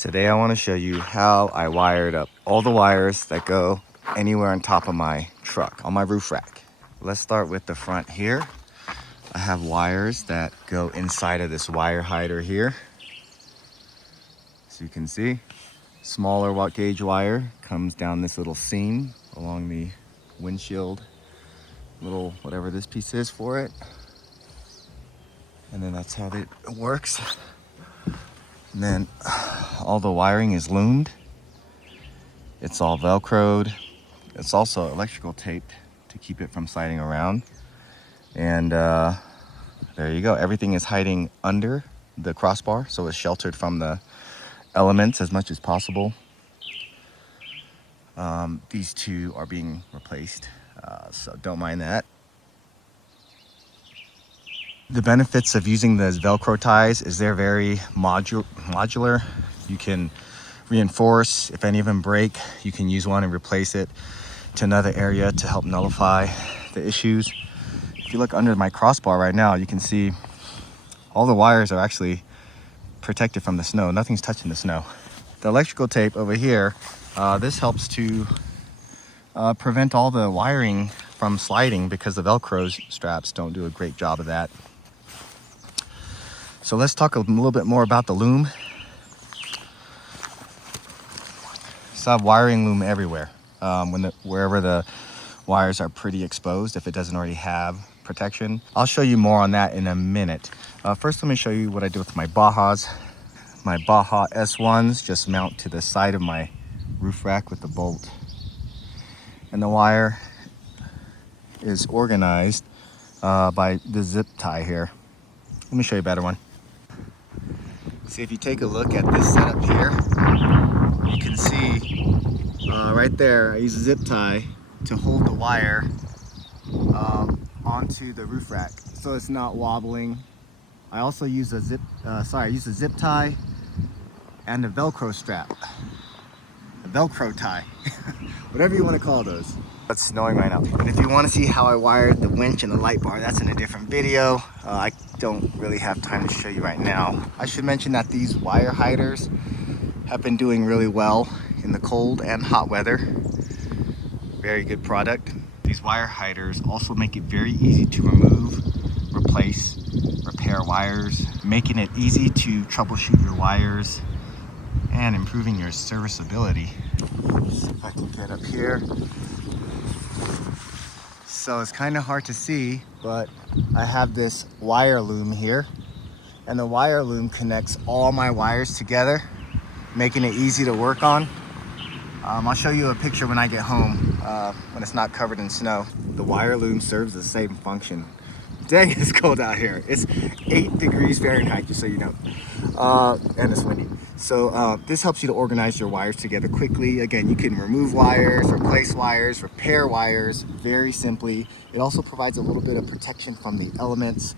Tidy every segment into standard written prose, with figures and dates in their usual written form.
Today I want to show you how I wired up all the wires that go anywhere on top of my truck, on my roof rack. Let's start with the front here. I have wires that go inside of this wire hider here. So you can see, smaller watt gauge wire comes down this little seam along the windshield, little whatever this piece is for it. And then that's how it works. And then all the wiring is loomed. It's all Velcroed. It's also electrical taped to keep it from sliding around. And there you go. Everything is hiding under the crossbar, so it's sheltered from the elements as much as possible. These two are being replaced, so don't mind that. The benefits of using the Velcro ties is they're very modular. You can reinforce. If any of them break, you can use one and replace it to another area to help nullify the issues. If you look under my crossbar right now, you can see all the wires are actually protected from the snow. Nothing's touching the snow. The electrical tape over here, this helps to prevent all the wiring from sliding because the Velcro straps don't do a great job of that. So let's talk a little bit more about the loom. So I have wiring loom everywhere. Wherever the wires are pretty exposed, if it doesn't already have protection. I'll show you more on that in a minute. First, let me show you what I do with my Bajas. My Baja S1s just mount to the side of my roof rack with the bolt. And the wire is organized by the zip tie here. Let me show you a better one. See, if you take a look at this setup here, you can see right there, I use a zip tie to hold the wire onto the roof rack so it's not wobbling. I also use a zip tie and a Velcro strap, a Velcro tie, whatever you want to call those. It's snowing right now. And if you want to see how I wired the winch and the light bar, that's in a different video. I don't really have time to show you right now. I should mention that these wire hiders have been doing really well in the cold and hot weather. Very good product. These wire hiders also make it very easy to remove, replace, repair wires, making it easy to troubleshoot your wires and improving your serviceability. Let's see if I can get up here. So it's kind of hard to see, but I have this wire loom here, and the wire loom connects all my wires together, making it easy to work on. I'll show you a picture when I get home, when it's not covered in snow. The wire loom serves the same function. Dang, it's cold out here. It's 8 degrees Fahrenheit, just so you know, and it's windy. So this helps you to organize your wires together quickly. Again, you can remove wires, replace wires, repair wires very simply. It also provides a little bit of protection from the elements.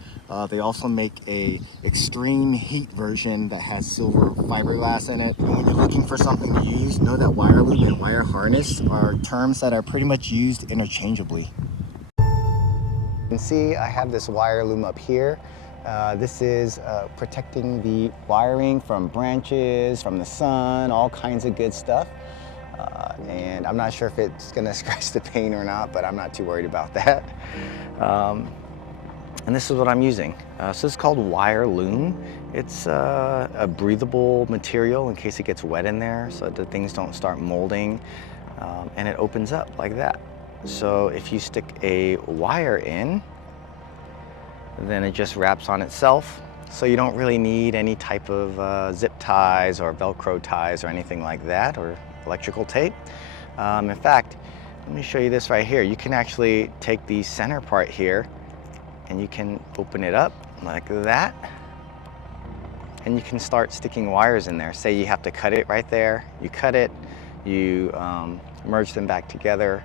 They also make a extreme heat version that has silver fiberglass in it. And when you're looking for something to use, know that wire loom and wire harness are terms that are pretty much used interchangeably. You can see I have this wire loom up here. This is protecting the wiring from branches, from the sun, all kinds of good stuff. And I'm not sure if it's gonna scratch the paint or not, but I'm not too worried about that. And this is what I'm using. So it's called wire loom. It's a breathable material in case it gets wet in there so that things don't start molding. And it opens up like that. So if you stick a wire in, then it just wraps on itself. So you don't really need any type of zip ties or Velcro ties or anything like that, or electrical tape. In fact, let me show you this right here. You can actually take the center part here and you can open it up like that. And you can start sticking wires in there. Say you have to cut it right there. You cut it, you merge them back together,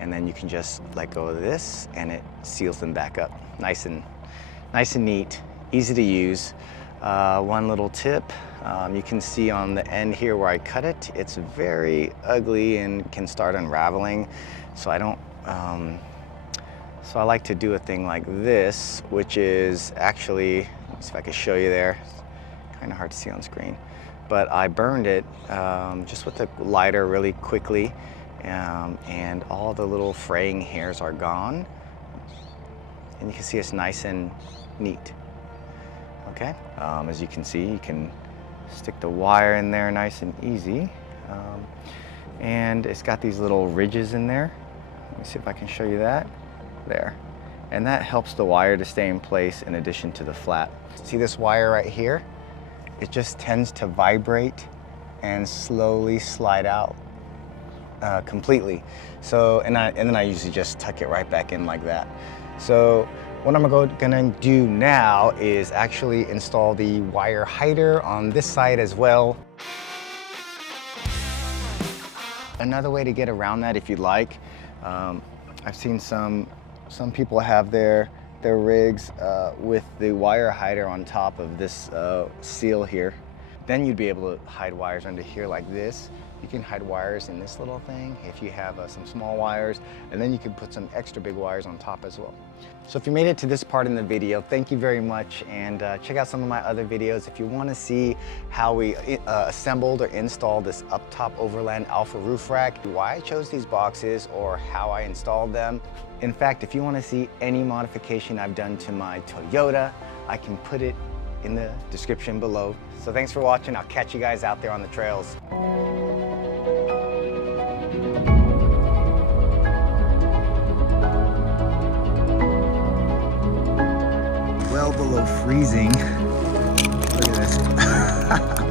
and then you can just let go of this and it seals them back up. Nice and neat, easy to use. One little tip, you can see on the end here where I cut it, it's very ugly and can start unraveling. So I like to do a thing like this, which is actually, let me see if I can show you there. Kind of hard to see on screen. but I burned it just with a lighter really quickly, and all the little fraying hairs are gone. And you can see it's nice and neat. Okay, as you can see, you can stick the wire in there nice and easy. And it's got these little ridges in there. Let me see if I can show you that. There. And that helps the wire to stay in place in addition to the flat. See this wire right here? It just tends to vibrate and slowly slide out completely. So, and then I usually just tuck it right back in like that. So what I'm gonna do now is actually install the wire hider on this side as well. Another way to get around that, if you'd like, I've seen some people have their rigs with the wire hider on top of this seal here. Then you'd be able to hide wires under here like this. You can hide wires in this little thing if you have some small wires, and then you can put some extra big wires on top as well. So if you made it to this part in the video, thank you very much, and check out some of my other videos if you want to see how we assembled or installed this Uptop Overland Alpha roof rack, why I chose these boxes, or how I installed them. In fact, if you want to see any modification I've done to my Toyota, I can put it in the description below. So thanks for watching. I'll catch you guys out there on the trails. Well below freezing. Look at this.